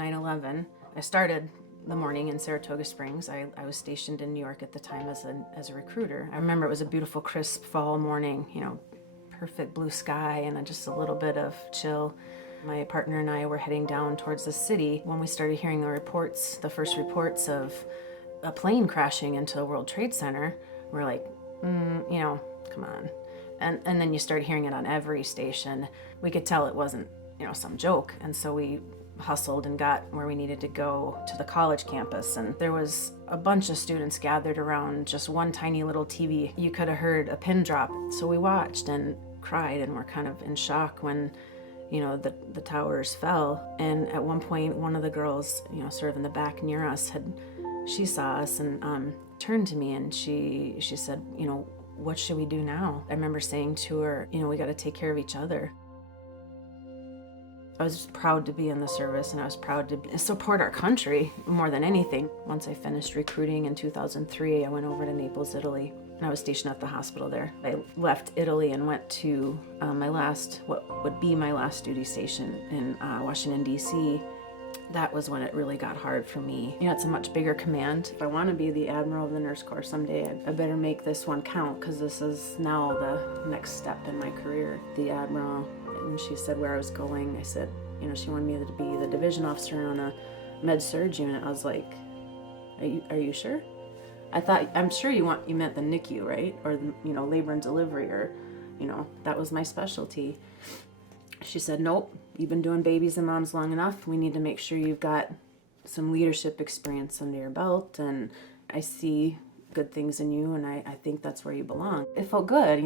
on 9/11. I started the morning in Saratoga Springs. I was stationed in New York at the time as a recruiter. I remember it was a beautiful, crisp fall morning, perfect blue sky and just a little bit of chill. My partner and I were heading down towards the city when we started hearing the first reports of a plane crashing into the World Trade Center. We're like, come on. And then you start hearing it on every station. We could tell it wasn't, some joke. And so we hustled and got where we needed to go to the college campus. And there was a bunch of students gathered around just one tiny little TV. You could have heard a pin drop. So we watched and cried and were kind of in shock when, the towers fell. And at one point, one of the girls, sort of in the back near us, she saw us and turned to me and she said, what should we do now? I remember saying to her, we got to take care of each other. I was proud to be in the service and I was proud to support our country more than anything. Once I finished recruiting in 2003, I went over to Naples, Italy, and I was stationed at the hospital there. I left Italy and went to what would be my last duty station in Washington, D.C. That was when it really got hard for me. It's a much bigger command. If I want to be the Admiral of the Nurse Corps someday, I better make this one count because this is now the next step in my career. The Admiral, and she said where I was going. I said, she wanted me to be the division officer on a med-surg unit. I was like, are you sure? I'm sure you meant the NICU, right? Or, labor and delivery, or, that was my specialty. She said, nope, you've been doing babies and moms long enough. We need to make sure you've got some leadership experience under your belt, and I see good things in you, and I think that's where you belong. It felt good,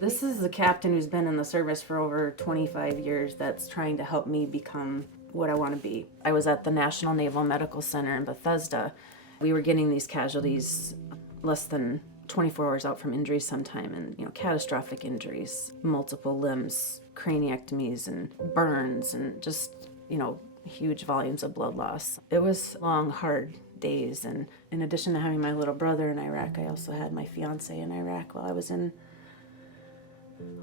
this is the captain who's been in the service for over 25 years that's trying to help me become what I want to be. I was at the National Naval Medical Center in Bethesda. We were getting these casualties less than 24 hours out from injuries sometime, and catastrophic injuries, multiple limbs, craniectomies and burns, and just huge volumes of blood loss. It was long, hard days, and in addition to having my little brother in Iraq, I also had my fiance in Iraq while I was in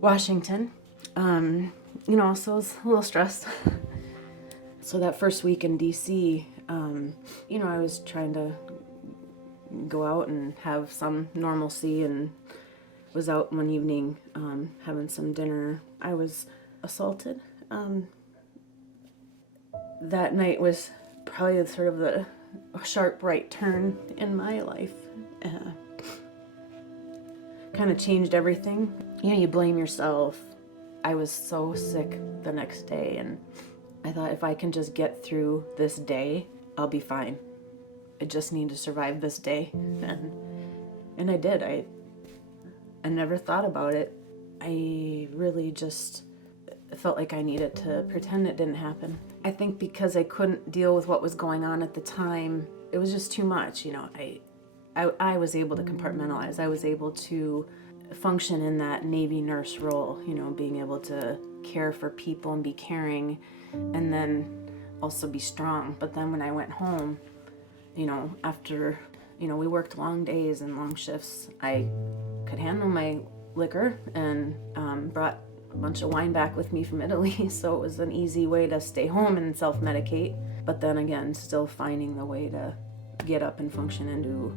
Washington. So I was a little stressed. So that first week in DC, I was trying to go out and have some normalcy, and was out one evening having some dinner. I was assaulted. That night was probably sort of the sharp right turn in my life. Kind of changed everything. You blame yourself. I was so sick the next day, and I thought if I can just get through this day, I'll be fine. I just need to survive this day. And I did. I never thought about it. I really just felt like I needed to pretend it didn't happen. I think because I couldn't deal with what was going on at the time, it was just too much. I was able to compartmentalize. I was able to function in that Navy nurse role, being able to care for people and be caring, and then also be strong. But then when I went home, after, we worked long days and long shifts, I could handle my liquor and brought a bunch of wine back with me from Italy, so it was an easy way to stay home and self-medicate. But then again, still finding the way to get up and function into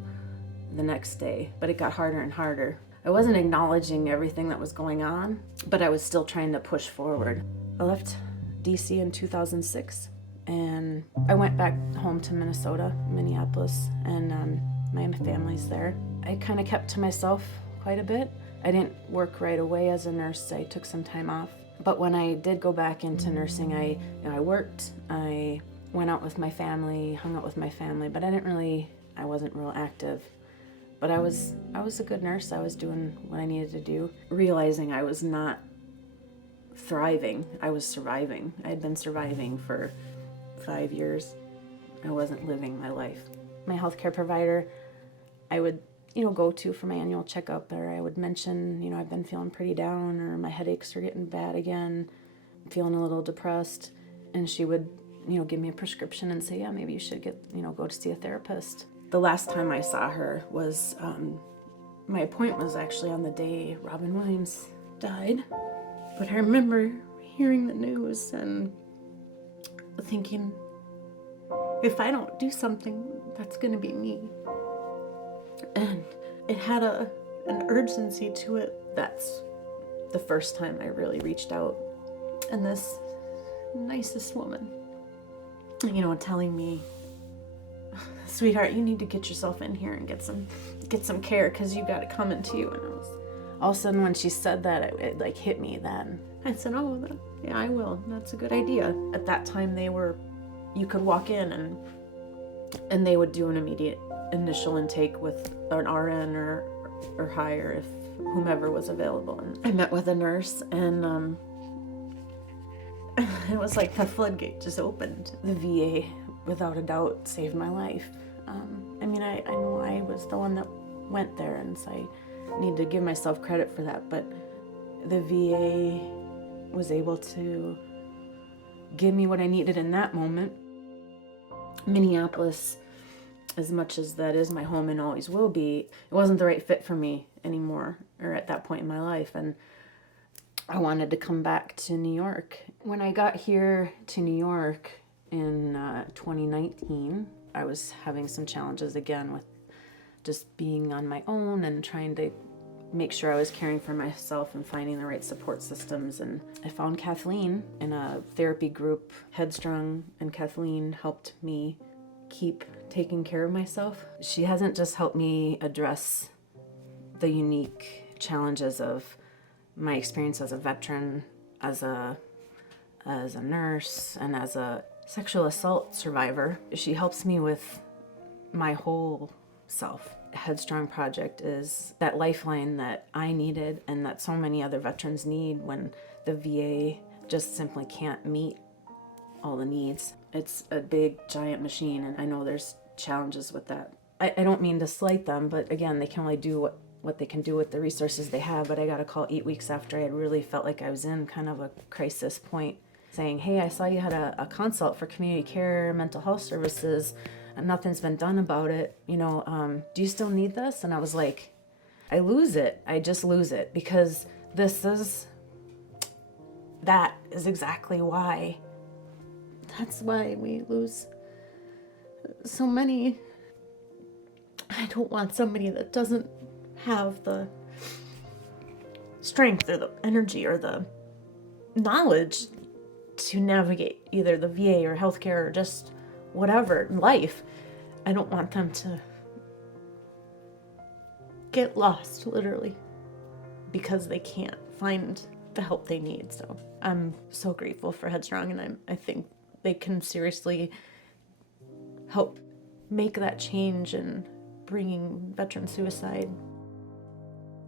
the next day. But it got harder and harder. I wasn't acknowledging everything that was going on, but I was still trying to push forward. I left DC in 2006, and I went back home to Minneapolis, and my family's there. I kind of kept to myself quite a bit. I didn't work right away as a nurse. I took some time off. But when I did go back into nursing, I worked. I went out with my family, hung out with my family, but I wasn't real active. But I was a good nurse. I was doing what I needed to do. Realizing I was not thriving, I was surviving. I had been surviving for 5 years. I wasn't living my life. My healthcare provider, I would go to for my annual checkup, or I would mention, I've been feeling pretty down, or my headaches are getting bad again, I'm feeling a little depressed, and she would, give me a prescription and say, yeah, maybe you should go to see a therapist. The last time I saw her was, my appointment was actually on the day Robin Williams died, but I remember hearing the news and thinking, if I don't do something, that's gonna be me. And it had an urgency to it. That's the first time I really reached out. And this nicest woman, telling me, sweetheart, you need to get yourself in here and get some care, because you got it coming to you. And all of a sudden when she said that, it like hit me then. I said, oh, yeah, I will. That's a good idea. At that time you could walk in and they would do an immediate initial intake with an RN or higher if whomever was available. And I met with a nurse, and it was like the floodgate just opened. The VA, without a doubt, saved my life. I know I was the one that went there, and so I need to give myself credit for that, but the VA was able to give me what I needed in that moment. Minneapolis, as much as that is my home and always will be, it wasn't the right fit for me anymore, or at that point in my life, and I wanted to come back to New York. When I got here to New York in 2019, I was having some challenges again with just being on my own and trying to make sure I was caring for myself and finding the right support systems. And I found Kathleen in a therapy group. Headstrong and Kathleen helped me keep taking care of myself. She hasn't just helped me address the unique challenges of my experience as a veteran, as a nurse, and as a sexual assault survivor. She helps me with my whole self. Headstrong Project is that lifeline that I needed and that so many other veterans need when the VA just simply can't meet all the needs. It's a big, giant machine, and I know there's challenges with that. I don't mean to slight them, but again, they can only do what they can do with the resources they have. But I got a call 8 weeks after I had really felt like I was in kind of a crisis point, saying, hey, I saw you had a consult for community care, mental health services, and nothing's been done about it. Do you still need this? And I was like, I lose it. I just lose it, because that is exactly why. That's why we lose so many. I don't want somebody that doesn't have the strength or the energy or the knowledge to navigate either the VA or healthcare or just whatever in life. I don't want them to get lost, literally, because they can't find the help they need. So I'm so grateful for Headstrong, and I think they can seriously help make that change in bringing veteran suicide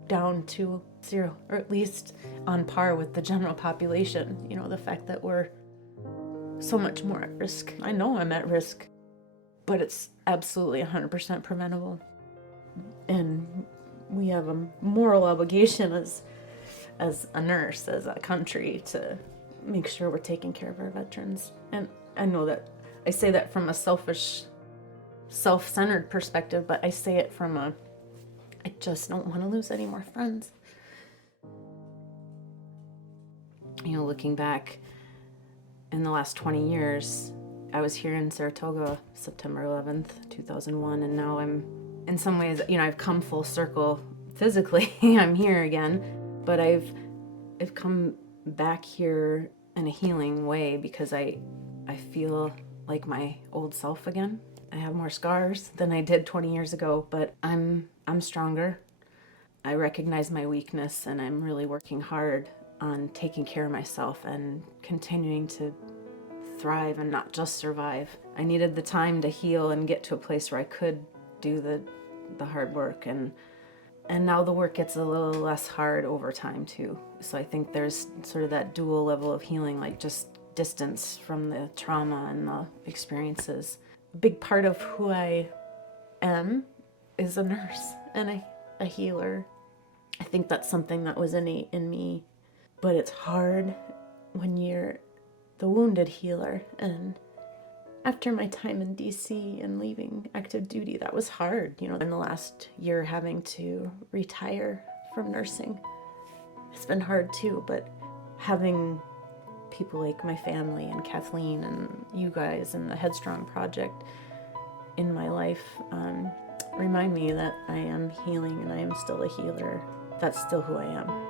down to zero, or at least on par with the general population. The fact that we're so much more at risk. I know I'm at risk, but it's absolutely 100% preventable. And we have a moral obligation as a nurse, as a country, to make sure we're taking care of our veterans. And I know that I say that from a selfish, self-centered perspective, but I say it from I just don't want to lose any more friends. Looking back in the last 20 years, I was here in Saratoga September 11th, 2001, and now I'm, in some ways, I've come full circle physically. I'm here again, but I've come back here in a healing way, because I feel like my old self again. I have more scars than I did 20 years ago, but I'm stronger. I recognize my weakness, and I'm really working hard on taking care of myself and continuing to thrive and not just survive. I needed the time to heal and get to a place where I could do the hard work, and now the work gets a little less hard over time too. So I think there's sort of that dual level of healing, like just distance from the trauma and the experiences. A big part of who I am is a nurse and a healer. I think that's something that was innate in me, but it's hard when you're the wounded healer. And after my time in DC and leaving active duty, that was hard. In the last year, having to retire from nursing, it's been hard too. But having people like my family and Kathleen and you guys and the Headstrong Project in my life remind me that I am healing and I am still a healer. That's still who I am.